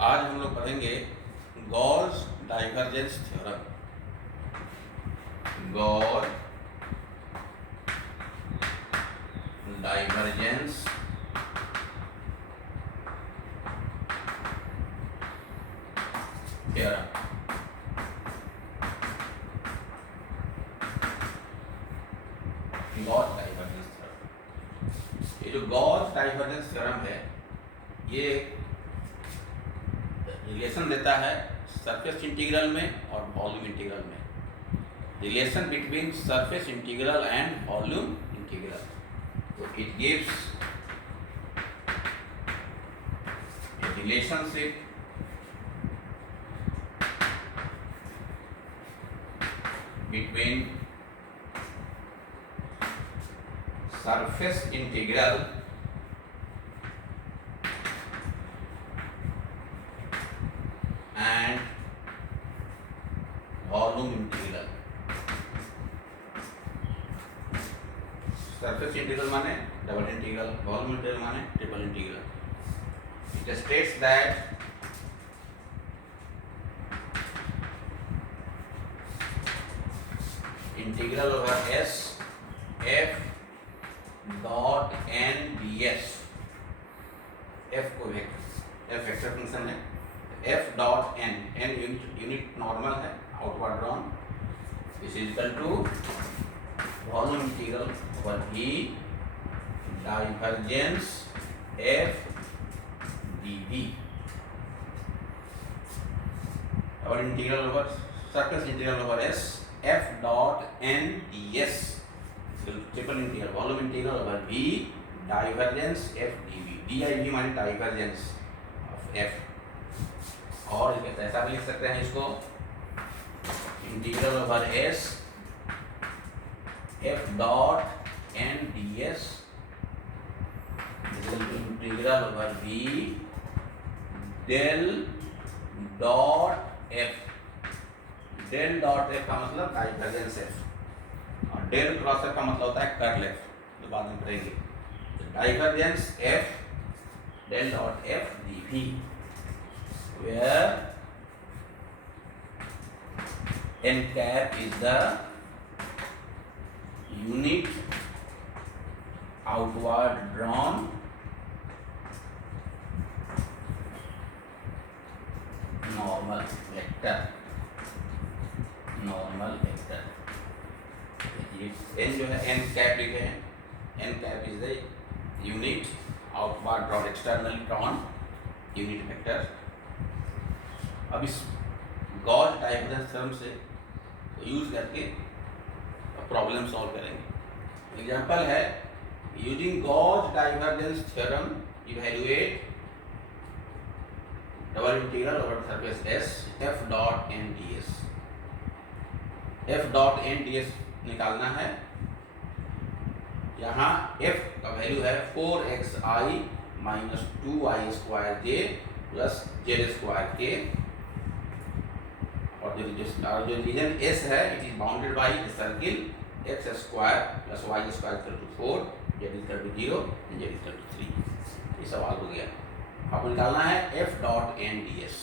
आज हम लोग पढ़ेंगे Gauss divergence theorem. Gauss divergence theorem. Gauss divergence theorem, ये जो गॉस डाइवर्जेंस थ्योरम है ये रिलेशन देता है सरफेस इंटीग्रल में और वॉल्यूम इंटीग्रल में। Relation between surface integral and volume integral. तो it gives a relationship between surface integral and volume integral। Surface integral माने डबल इंटीग्रल, वॉल्यूम इंटीग्रल माने triple integral. It states that integral over S f dot n ds, f को f vector function है, f dot n, n unit normal है outward drawn, this is equal to volume integral over v divergence f dv और integral over surface integral over s f dot n ds, triple integral volume integral over v divergence f dv। div माने divergence of f, और ऐसा भी लिख सकते हैं इसको integral over s f dot n ds integral over v del dot f। Del dot f का मतलब डाइवर्जेंस f और डेल क्रॉस f का मतलब होता है कर्ल f, जो बाद में पढ़ेंगे। तो divergence f del dot f dv, where n cap is the unit outward drawn normal vector। Normal vector n जो है n कैप लिखे हैं, n cap is the unit outward drawn externally drawn unit vector. अब इस Gauss divergence theorem से use करके problem solve करेंगे। Example है using Gauss divergence theorem evaluate double integral over surface S f dot n ds। f dot n ds निकालना है। यहाँ f का वैल्यू है 4xi minus 2i square j plus z square k, और जो region S है it is bounded by a circle x square plus y square equal to 4, z equal to 0 and z equal to 3। ये सवाल हो गया। आपको निकालना है f डॉट n ds,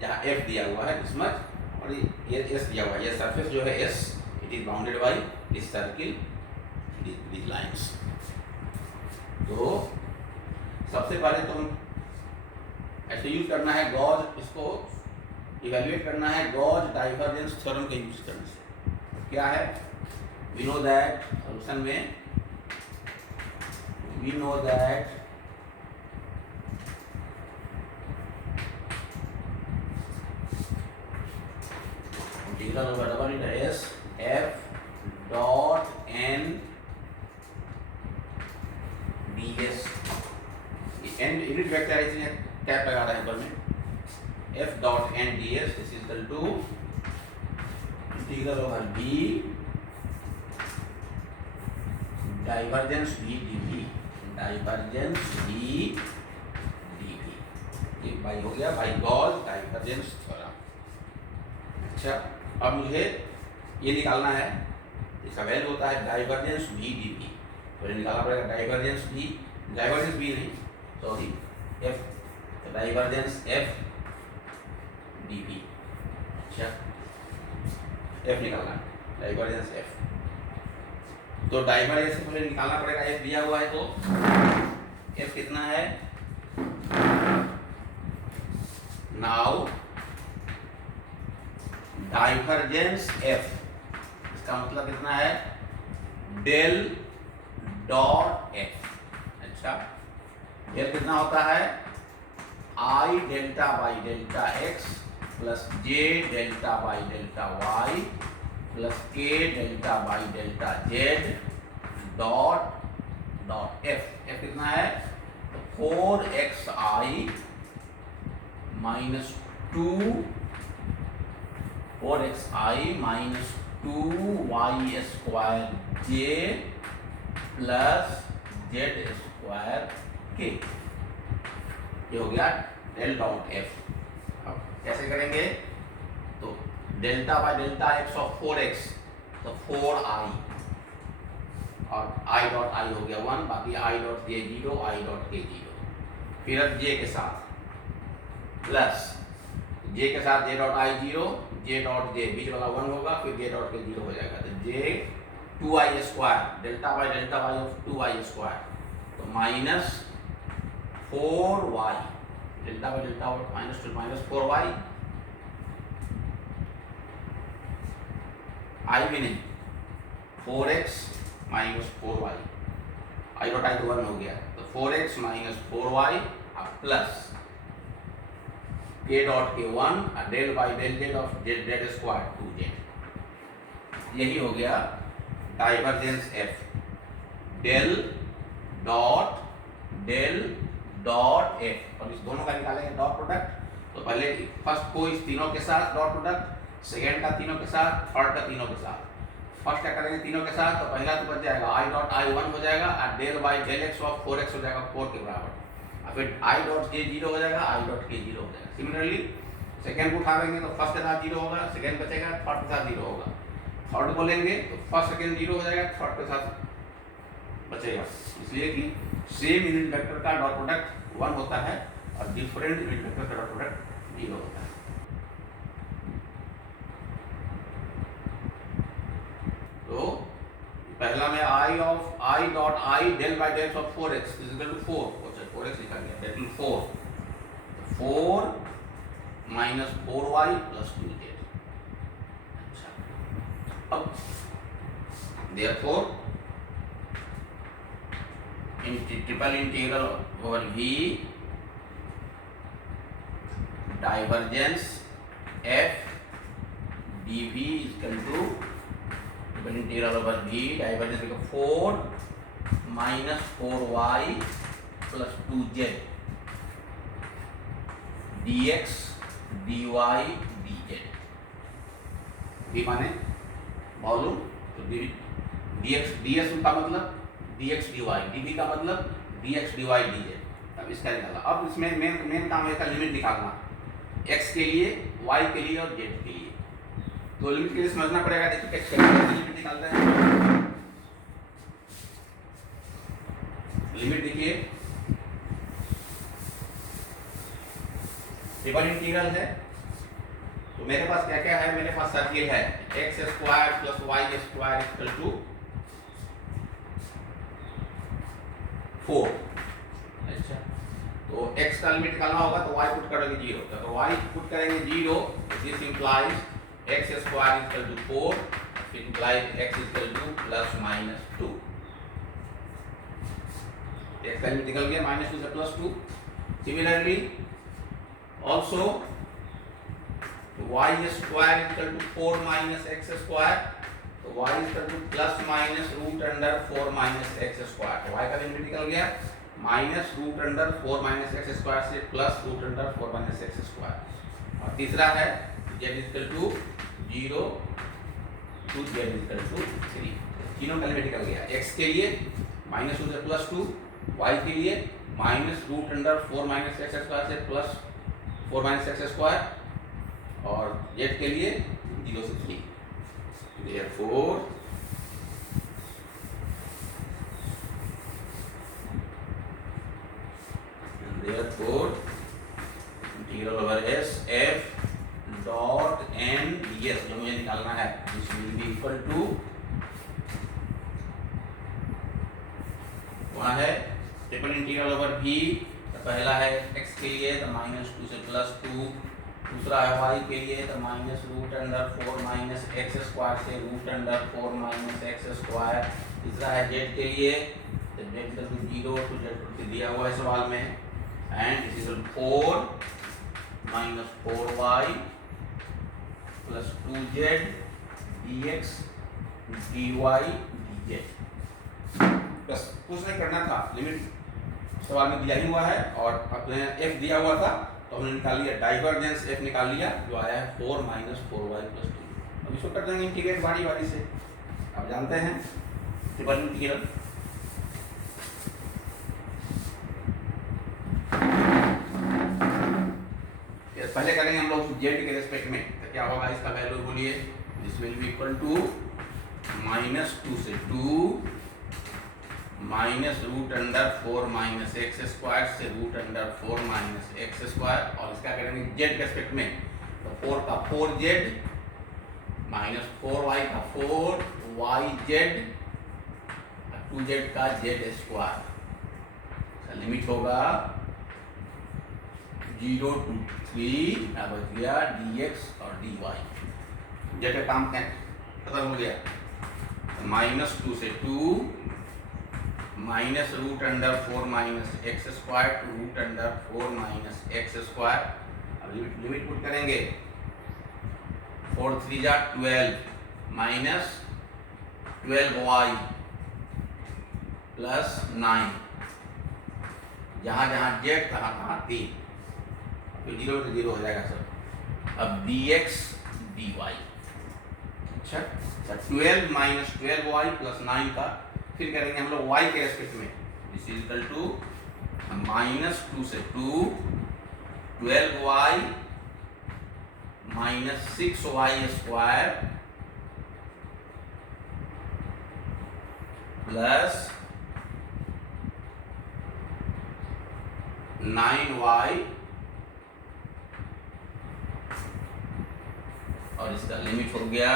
जहाँ f दिया हुआ है दिस मच और ये s दिया हुआ है। ये सरफेस जो है s it is bounded by this circle this lines. तो सबसे पहले तो हम ऐसे यूज करना है गॉस, इसको इवैल्यूएट करना है गॉस डाइवर्जेंस थ्योरम के यूज करने से। क्या है, वी नो दैट सॉल्यूशन में we know that integral over double integral s f dot n ds, n unit vector है इसलिए कैप लगा रहे हैं ऊपर में। f dot n ds this is equal to integral over v divergence v dv, divergence v dv। ये by हो गया बाई गॉस डाइवर्जेंस थ्योरम। अच्छा, अब मुझे ये निकालना है, इसका वैल्यू होता है डाइवर्जेंस v dv, तो ये निकालना पड़ेगा डाइवर्जेंस v नहीं sorry f, divergence f D V. अच्छा, एफ निकालना है, डाइवर्जेंस एफ। तो डाइवर्जेंस से पहले निकालना पड़ेगा, एफ दिया हुआ है तो एफ कितना है। नाउ डाइवर्जेंस एफ, इसका मतलब कितना है, डेल डॉट एफ। अच्छा, डेल कितना होता है, I delta by delta X plus J delta by delta Y plus K delta by delta Z dot dot F. F कितना है, 4xi minus 4xi minus 2y square J plus Z square K. ये हो गया del dot F. अब कैसे करेंगे, तो delta by delta x of 4x, तो 4i और i डॉट i हो गया 1, बाकी i dot J 0, i dot के 0। फिर अब j के साथ प्लस j के साथ j dot i 0, j dot j बीच वाला 1 होगा, फिर j डॉट के 0 हो जाएगा, तो j 2i square delta by delta y of 2i square, तो minus 4y delta by delta minus 2 minus 4y, i भी नहीं, 4x minus 4y, i dot i तो 1 हो गया, तो 4x minus 4y plus k dot K 1 del by del Z of Z Z square 2z। यही हो गया divergence F, del dot F. और इस दोनों का निकालेंगे डॉट प्रोडक्ट, तो पहले फर्स्ट को इस तीनों के साथ डॉट प्रोडक्ट, सेकेंड का तीनों के साथ, थर्ड का तीनों के साथ। फर्स्ट क्या करेंगे तीनों के साथ, तो पहला तो बच जाएगा आई डॉट आई 1 हो जाएगा और del by del X of 4x हो जाएगा 4 के बराबर, और फिर आई डॉट जे 0 हो जाएगा, आई डॉट के 0 हो जाएगा। सिमिलरली सेकेंड को उठाएंगे तो फर्स्ट के साथ 0 होगा, सेकेंड बचेगा, थर्ड के साथ 0 होगा। थर्ड को लेंगे तो फर्स्ट सेकेंड 0 हो जाएगा, थर्ड के साथ बचेगा, इसलिए कि सेम यूनिट वेक्टर का डॉट प्रोडक्ट 1 होता है और डिफरेंट यूनिट वेक्टर का डॉट प्रोडक्ट 0 होता है। तो पहला में I dot I del by del of 4x is equal to 4, अच्छा 4x लिखा गया, that is 4 minus 4y plus 2z। अच्छा, अब therefore triple integral over v divergence f dv is equal to triple integral over v divergence 4 minus 4y plus 2z dx dy dz। v माने volume, तो dx ds का मतलब dx dy, dv का मतलब dx dy dz। अब इसका निकाला, अब इसमें मेन काम है इसका लिमिट निकालना, x के लिए, y के लिए और z के लिए। तो लिमिट के लिए समझना पड़ेगा, देखिए x के लिए लिमिट निकालते हैं। लिमिट देखिए, ट्रिपल इंटीग्रल है, तो मेरे पास क्या क्या है, मेरे पास सर्किल है x square plus y square equal to 4। अच्छा, तो x का लिमिट निकालना होगा तो y पुट करेंगे 0, तो y पुट करेंगे 0, this implies x square equal to 4, it implies x equal to plus minus 2। x का लिमिट निकल गया -2 से +2। Similarly also y square equal to 4 minus x square, तो y equal to plus minus root under 4 minus x square, तो y का limit निकल गया minus root under 4 minus x square से plus root under 4 minus x square. और तीसरा है z equal to 0 to z equal to 3। तीनों का लिमिट निकल गया, x के लिए -2 से +2, y के लिए minus root under 4 minus x square से प्लस 4 माइनस x स्क्वायर, और z के लिए 0 से 3। Therefore integral over s f dot N D S जो मुझे निकालना है, this will be equal to, वहाँ है ट्रिपल इंटीग्रल ओवर v, पहला है x के लिए तो -2 से +2, दूसरा है y के लिए तो -√4 माइनस एक्स स्क्वायर से √4 माइनस एक्स स्क्वायर, तीसरा है z के लिए तो z इक्वल टू 0 तो z दिया हुआ है सवाल में, and it is 4 minus 4y plus 2z dx dy dz। बस कुछ नहीं करना था, लिमिट सवाल में दिया ही हुआ है और अपने f दिया हुआ था तो हमने निकाल लिया डाइवर्जेंस, f निकाल लिया जो आया है 4 माइनस 4y प्लस 2। अब इसको कर देंगे इंटीग्रेट बारी बारी से। अब जानते हैं ट्रिपल इंटीग्रल, पहले करेंगे हम लोग z के रेस्पेक्ट में, तो क्या होगा इसका वैल्यू बोलिए, this will be equal to -2 से 2 -√4 माइनस एक्स स्क्वायर से √4 माइनस एक्स स्क्वायर, और इसका करेंगे z के रेस्पेक्ट में, तो 4 का 4z माइनस 4y का 4yz 2z का z स्क्वायर, लिमिट होगा 0 to 3, बच गया dx और dy, z का काम खत्म हो गया, -2 से 2 -√4 minus X square to √4 minus X square. अब लिमिट पुट करेंगे, 4 3 जा 12 माइनस 12y प्लस 9, जहाँ जहाँ z कहाँ कहाँ 3, तो 0 से 0 हो जाएगा सब। अब dx dy, अच्छा 12 माइनस 12y प्लस 9 का फिर करेंगे हम लोग y के रेस्पेक्ट में, दिस इज इक्वल टू -2 से 2 12y minus 6y square plus 9y, और इसका लिमिट हो गया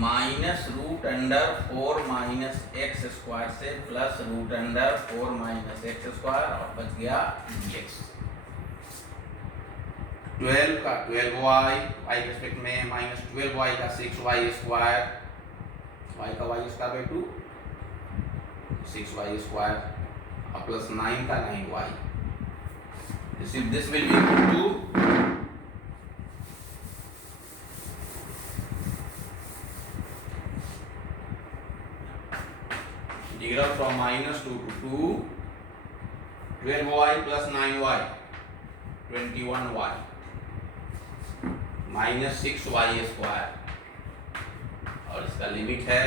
-√4 माइनस एक्स स्क्वायर से प्लस √4 माइनस एक्स स्क्वायर, और बच गया dx। 12 का 12y y के रेस्पेक्ट में माइनस 12y का 6y स्क्वायर, y का y square by 2 6y square, और प्लस 9 का 9y, this will be equal to integral from -2 to 2, 12y plus 9y 21y minus 6y square, और इसका limit है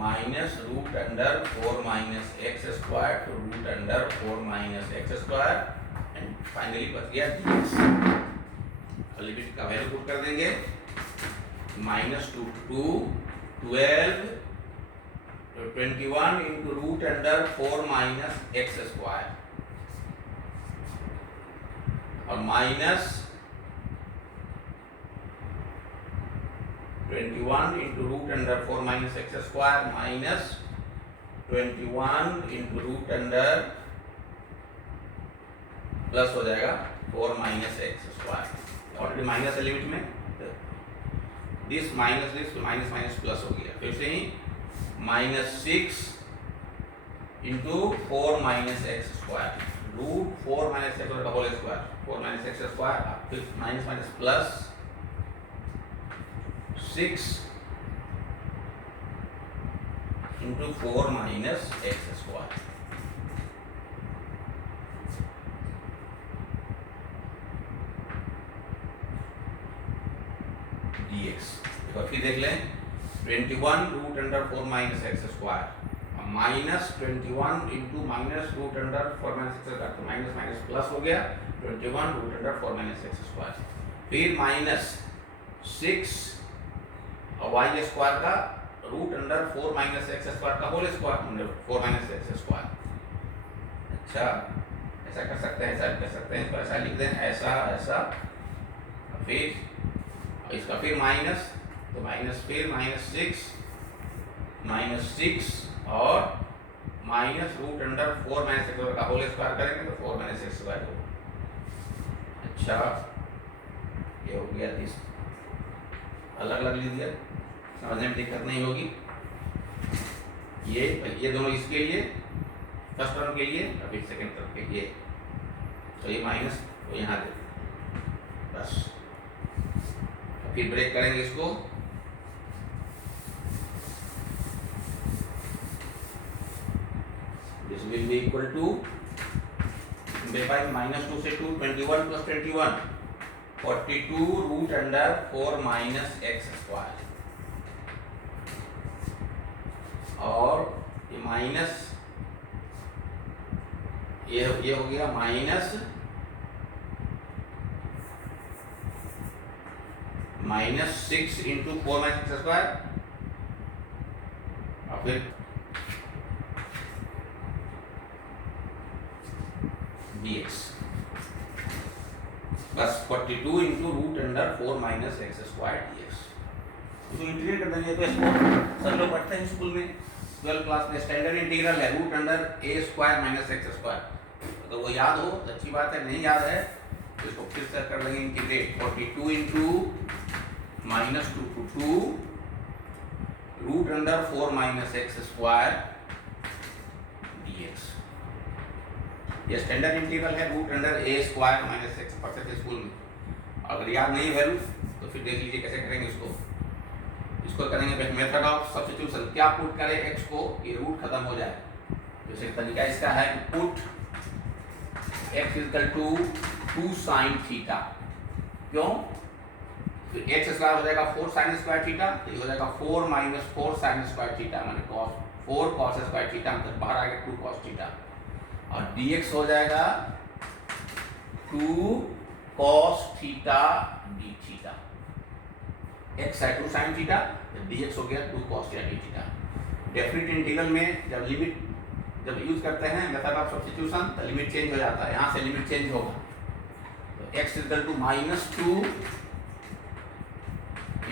-√4 minus X square to √4 minus X square, and finally बच गया dx। Limit का value put कर देंगे, -2 to 12 21 into √4 minus X square, और minus 21 into √4 minus X square minus 21 into √, plus हो जाएगा 4 minus X square, already minus है limit में, दिस माइनस माइनस प्लस हो गया, फिर से ही -6 into 4 minus X square, √4 minus X का whole square 4 minus X square, फिर minus minus plus 6 into 4 minus X square, dx। एक बार फिर देख लें, 21 √4 minus X square minus 21 into -√4 minus X square, तो माइनस माइनस प्लस हो गया 21 √4 माइनस एक्स स्क्वायर, फिर -6 और y स्क्वायर का √4 माइनस एक्स स्क्वायर का whole square 4 minus X square. अच्छा ऐसा कर सकते हैं, ऐसा कर सकते हैं, इसको ऐसा लिख दें, ऐसा ऐसा, फिर इसका फिर माइनस, तो माइनस फिर -6 और माइनस रूट अंडर 4 - x का होल स्क्वायर करेंगे तो 4 - x स्क्वायर होगा। अच्छा, ये हो गया, इस अलग अलग लीजिए, समझने में दिक्कत नहीं होगी। ये दोनों इसके लिए, फर्स्ट टर्म के लिए और फिर सेकंड टर्म के लिए, तो ये माइनस तो यहाँ दे, बस फिर ब्रेक करेंगे इसको, this will be equal to -2 से 2, 21 + 21 42 रूट अंडर 4 - x स्क्वायर, और ये माइनस, ये हो गया -6 × 4 - x स्क्वायर, और फिर dx, बस 42 × root under 4 - x square dx। इसको इंटीग्रेट कर देंगे, तो इसको सब लोग पढ़ते हैं स्कूल में 12th क्लास में, स्टैंडर्ड इंटीग्रल है root under a² - x square, तो वो याद हो तो अच्छी बात है, नहीं याद है तो इसको फिर से कर लेंगे integrate, 42 × -2 to 2 root under 4 - x square dx। ये स्टैंडर्ड इंटीग्रल है रूट अंडर a² - x, पढ़ते थे स्कूल में। अगर याद नहीं वैल्यू तो फिर देख लीजिए कैसे करेंगे इसको करेंगे मेथड ऑफ सब्स्टिट्यूशन, क्या पुट करें x को, ये रूट खत्म हो जाए, जैसे तरीका इसका है कि पुट x = 2 sin थीटा, क्यों, तो x स्क्वायर हो जाएगा 4 sin स्क्वायर थीटा, तो ये हो जाएगा 4 - 4 sin स्क्वायर थीटा, माने cos 4 cos स्क्वायर थीटा, मतलब बाहर आ गया 2 cos थीटा, और dx हो जाएगा 2 cos theta d theta, x है 2 sin थीटा, तो dx हो गया 2 cos theta d theta. Definite integral में जब यूज करते हैं मेथड ऑफ सब्स्टिट्यूशन तो लिमिट चेंज हो जाता है, यहाँ से लिमिट चेंज होगा, तो x = -2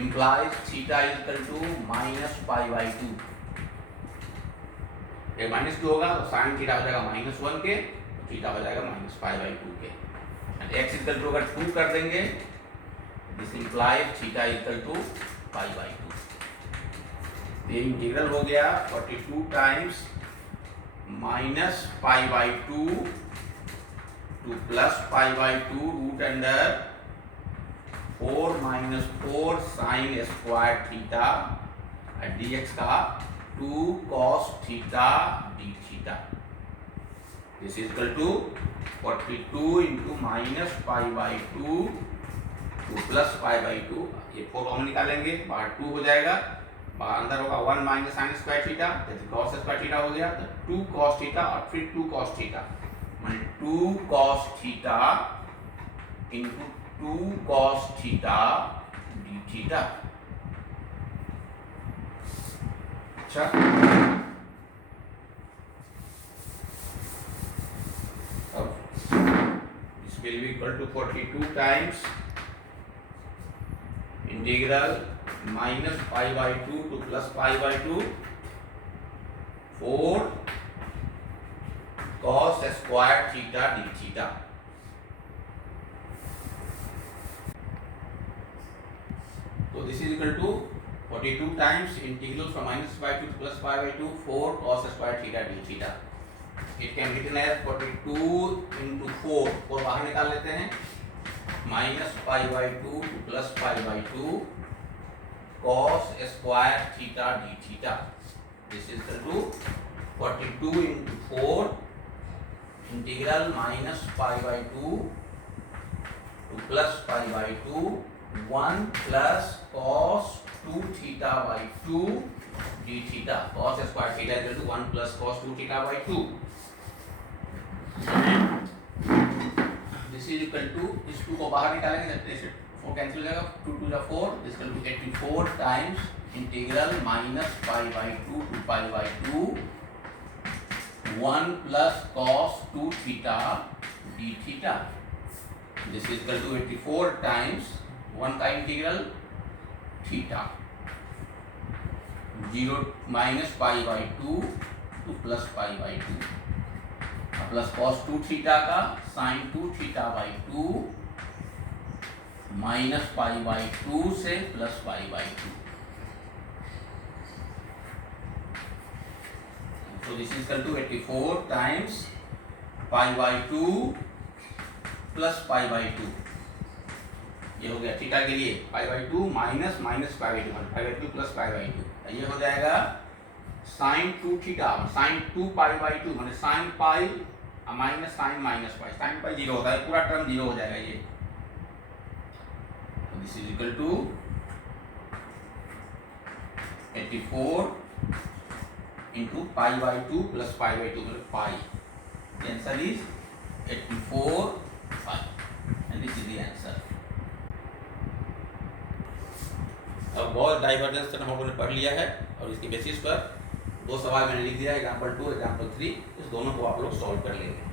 implies थीटा = -π/2, ये -2 होगा तो sin थीटा हो जाएगा -1 के, तो थीटा हो जाएगा -π/2 के, एंड x = अगर 2 कर देंगे दिस implies थीटा = π/2। ये इंटीग्रल हो गया 42 times -π/2 to +π/2 root under 4 - 4 sin square theta, dx का 2 cos theta d theta, this is equal to 42 × -π/2 to +π/2, ये 4 कॉमन निकालेंगे, बाहर 2 हो जाएगा, बाहर अंदर होगा 1 - sin स्क्वायर थीटा, जैसे cos स्क्वायर थीटा हो गया, तो 2 cos थीटा और फिर 2 cos थीटा, माने 2 cos theta × 2 cos theta d theta. अच्छा, अब this will be equal to 42 times integral -π/2 to +π/2 4 cos square theta d theta. तो this is equal to 42 times integral from -π/2 to +π/2 4 cos square theta d theta. It can written as 42 × 4 बाहर निकाल लेते हैं, -π/2 to +π/2 cos square theta d theta, this is equal to 42 × 4 integral -π/2 to +π/2 1 + cos 2θ/2 d theta, cos square theta equal to 1 + cos 2θ/2। This is equal to, इस 2 को बाहर निकालेंगे, जैसे 4 cancel हो जाएगा, 2 × 2 = 4, this equal to 84 times integral -π/2 to π/2 1 plus cos 2 theta d theta. This is equal to 84 times 1 का integral theta 0 minus pi by 2 to plus pi by 2 plus cos 2 theta का sin 2 theta by 2 minus pi by 2 से plus pi by 2. So this is equal to 84 times pi by 2 plus pi by 2. ये हो गया theta के लिए pi by 2 minus minus pi by 2 pi by 2 plus pi by 2. ये हो जाएगा sine 2 theta sine 2 pi by 2 माने sine pi minus sine minus pi. Sine pi zero होता है, पूरा टर्म जीरो हो जाएगा ये. This is equal to 84 into pi by 2 plus pi by 2 मतलब pi. The answer is 84 pi and this is the answer. अब Gauss divergence हम लोगों ने पढ़ लिया है और इसके बेसिस पर दो सवाल मैंने लिख दिया है, एग्जाम्पल 2 एग्जाम्पल 3. इस दोनों को आप लोग सॉल्व कर लेंगे.